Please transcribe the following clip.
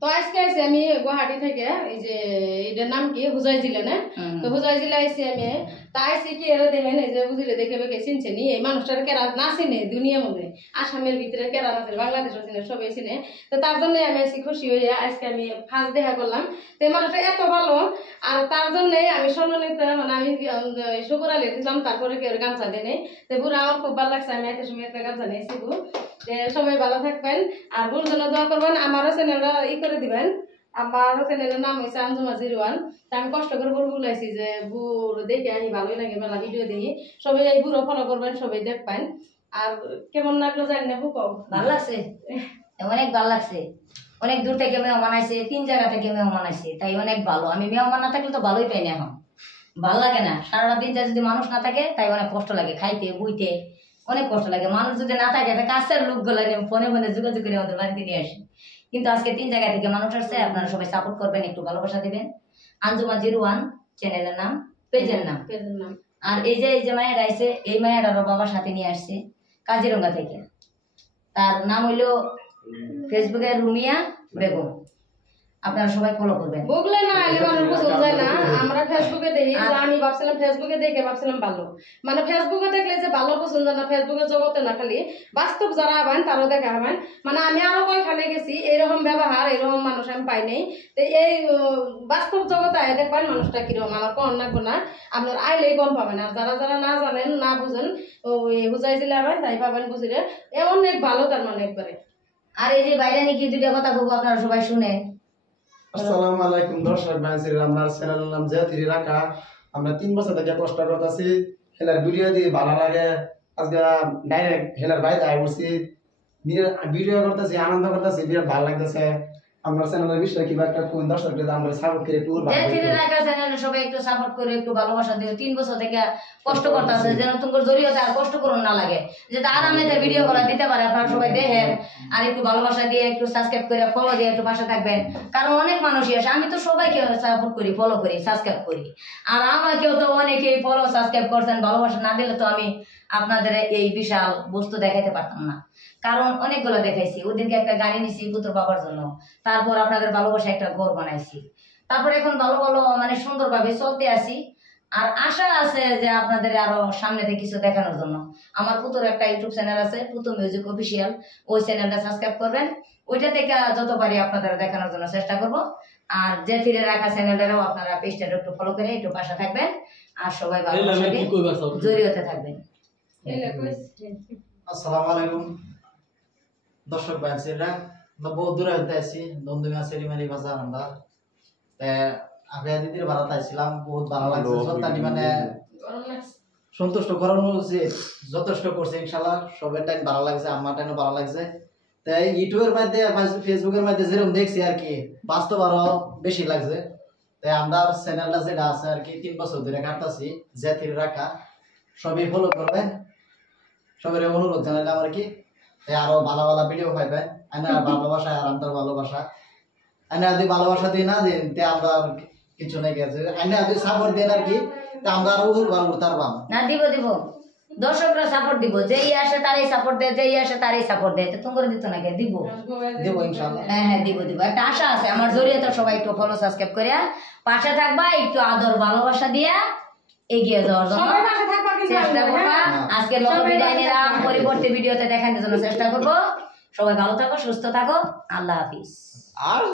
তো আজকে আইছি আমি গুয়াহাটি থেকে, এই যে এটার নাম কি হুজাই জিলা না, তো হুজাই জিলা আইছি আমি। তা আইছি কি এরা দেখেন, এই যে বুঝলে দেখে বেকে চিনছে নি, এই মানুষটার কেরা না চিনে দুনিয়ার মধ্যে, আসামের ভিতরে কেরা আছে, বাংলাদেশের চিনে, সবাই চিনে। তো তার জন্য আমি আইছি খুশি হইয়া, আজকে আমি ফার্স্ট দেখা করলাম। তো এই মানুষটা এত ভালো, আর তার জন্য আমি সম্মানিত, মানে আমি শুকুর আলী দিলাম, তারপরে কেউ গামছা দিয়ে নেই। তো বুড়া আমার খুব ভালো লাগছে, আমি এত সময় একটা গামছা নিয়েছি। সবাই ভালো থাকবেন, আর বুড় জন্য দোয়া করবেন। আমারও চ্যানেলটা করে দিবেন। আমারও চ্যানেলের নাম হয়েছে আঞ্জুমা 01। তা আমি কষ্ট করে বুড় বুলাইছি যে বুড় দেখে আমি ভালোই লাগে, মেলা ভিডিও দেখি। সবাই এই বুড়ো ফলো করবেন, সবাই দেখবেন। আর কেমন লাগলো জানি না, খুব ভালো লাগছে, অনেক ভালো লাগছে। অনেক দূর থেকে মেহমান আইছে, 3 জায়গা থেকে মেহমান আইছে, তাই অনেক ভালো। আমি মেহমান না থাকলে তো ভালোই পাই না, এখন ভালো লাগে না। সারাটা দিন যদি মানুষ না থাকে তাই অনেক কষ্ট লাগে, খাইতে বুইতে অনেক কষ্ট লাগে। মানুষ যদি না থাকে, একটা কাছের লোকগুলো ফোনে ফোনে যোগাযোগ করে আমাদের বাড়িতে নিয়ে আসে। কিন্তু আজকে 3 জায়গা থেকে মানুষ আসছে, আপনারা সবাই সাপোর্ট করবেন, একটু ভালোবাসা দিবেন। আঞ্জুমা 01 চ্যানেলের নাম, পেজের নাম। আর এই যে মায়েরা আইছে, এই মায়েরারও বাবার সাথে নিয়ে আসছে কাজিরঙ্গা থেকে। তার নাম হইলো ফেসবুকে রুমিয়া বেগম। আপনারা সবাই ফলো করবেন। বুগলে না আইলে মানুষ পছন্দ যায় না। আমরা ফেসবুকে দেখি, আমি ভাবছিলাম ফেসবুকে দেখে ভাবছিলাম ভালো, মানে ফেসবুকে দেখলে যে ভালো পছন্দ না, ফেসবুকে জগতে না, খালি বাস্তব যারা হবেন তারও দেখা হবেন। মানে আমি আরো কয়খানে গেছি, এরকম ব্যবহার এরকম মানুষ আমি পাই নাই। তো এই বাস্তব জগতে আয় দেখবেন মানুষটা কিরকম, আমার কোন লাগবো না, আপনার আইলেই গম পাবেন। আর যারা যারা না জানেন না বুঝেন, ওই হুজাই দিলে হবেন, তাই পাবেন বুঝলে এমন এক ভালো, তার মানে একবারে। আর এই যে বাইরে নাকি 2টা কথা বলবো, আপনারা সবাই শুনেন। আসসালামু আলাইকুম দর্শক ভাইদের, আমরা চ্যানেলের নাম জাতির রাখা। আমরা 3 বছর থেকে কষ্ট করতেছি, হেলার ভিডিও দিয়ে ভালো লাগে। আজকে ডাইরেক্ট হেলার বাইরে আই বলছি, ভিডিও করতেছি, আনন্দ করতেছি, বিরাট ভালো লাগতেছে। আমরা চ্যানেলের বিষয়ে কিবা একটা কোন দর্শকদের আমরা সাপোর্ট করে ট্যুর বানাই। জাতির রাখা চ্যানেলে সবাই একটু সাপোর্ট করে, একটু ভালোবাসা দিও। 3 বছর থেকে কষ্ট করতেছে, যেন তোমার জড়িয়তে আর কষ্ট করুন না লাগে, যে আরামে ভিডিও করা দিতে পারে। আপনারা সবাই দেখেন, আর একটু ভালোবাসা দিয়ে, একটু সাবস্ক্রাইব করে, ফলো দিয়ে একটু পাশে থাকবেন। কারণ অনেক মানুষই আসে, আমি তো সবাইকে সাপোর্ট করি, ফলো করি, সাবস্ক্রাইব করি। আর আমাকেও তো অনেকেই ফলো সাবস্ক্রাইব করছেন। ভালোবাসা না দিলে তো আমি আপনাদের এই বিশাল বস্তু দেখাইতে পারতাম না। কারণ অনেকগুলো দেখাইছি, ওদিনকে একটা গাড়ি নিছি পুত্র বাবার জন্য, তারপর আপনাদের ভালোবাসা একটা ঘর বানাইছি, তারপর এখন ভালো ভালো মানে সুন্দরভাবে চলতে আসি। আর আশা আছে যে আপনাদের আরো সামনে থেকে কিছু দেখানোর জন্য। আমার পুতুর একটা ইউটিউব চ্যানেল আছে, পুতু মিউজিক অফিসিয়াল, ওই চ্যানেলটা সাবস্ক্রাইব করবেন। ওইটা থেকে যত পারি আপনাদের দেখানোর জন্য চেষ্টা করব। আর জাতির রাখা চ্যানেলটারও আপনারা পেজটা একটু ফলো করে একটু পাশে থাকবেন, আর সবাই ভালোবাসা দিয়ে জড়িয়ে থাকবেন। আসসালামু আলাইকুম দর্শক ভাইরা, বহুত দূরে হইতে আছি, দন্দুমিয়া সেলিমারি বাজার। আমরা আগে দিদির বাড়াতে আইছিলাম, বহুত ভালো লাগছে। সত্যানি মানে সন্তুষ্ট করানো উচিত, যথেষ্ট করছে ইনশাল্লাহ। সবের টাইম ভালো লাগছে, আমার টাইমও ভালো লাগছে। তাই ইউটিউবের মধ্যে, ফেসবুকের মধ্যে যেরকম দেখছি আর কি, বাস্তব আরো বেশি লাগছে। তাই আমরা চ্যানেলটা যেটা আছে আর কি 3 বছর ধরে কাটতেছি, জাতির রাখা, সবই ফলো করবেন। সবের অনুরোধ জানাইলাম আর কি, আরো ভালো ভালো ভিডিও পাইবেন। আইনা ভালোবাসা আর আমার ভালোবাসা, আইনা যদি ভালোবাসা দিয়ে না দিন তে আমরা কিছু নাই গেছে। আইনা যদি সাপোর্ট দেন আর কি, তা আমরা আরো উঠতে পারবাম না। দিব দর্শকরা সাপোর্ট দিব, যেই আসে তারই সাপোর্ট দেয়, যেই আসে তারই সাপোর্ট দেয়। তো তোমরা দিত না কে? দিব ইনশাআল্লাহ। হ্যাঁ দিব। একটা আশা আছে আমার জড়িয়ে। সবাই একটু ফলো সাবস্ক্রাইব করে পাশে থাকবা, একটু আদর ভালোবাসা দিয়া এগিয়ে যাওয়ার জন্য চেষ্টা করবা। আজকে লোক বিদায় নিলাম, পরবর্তী ভিডিওতে দেখানোর জন্য চেষ্টা করবো। সবাই ভালো থাকো, সুস্থ থাকো, আল্লাহ হাফিজ।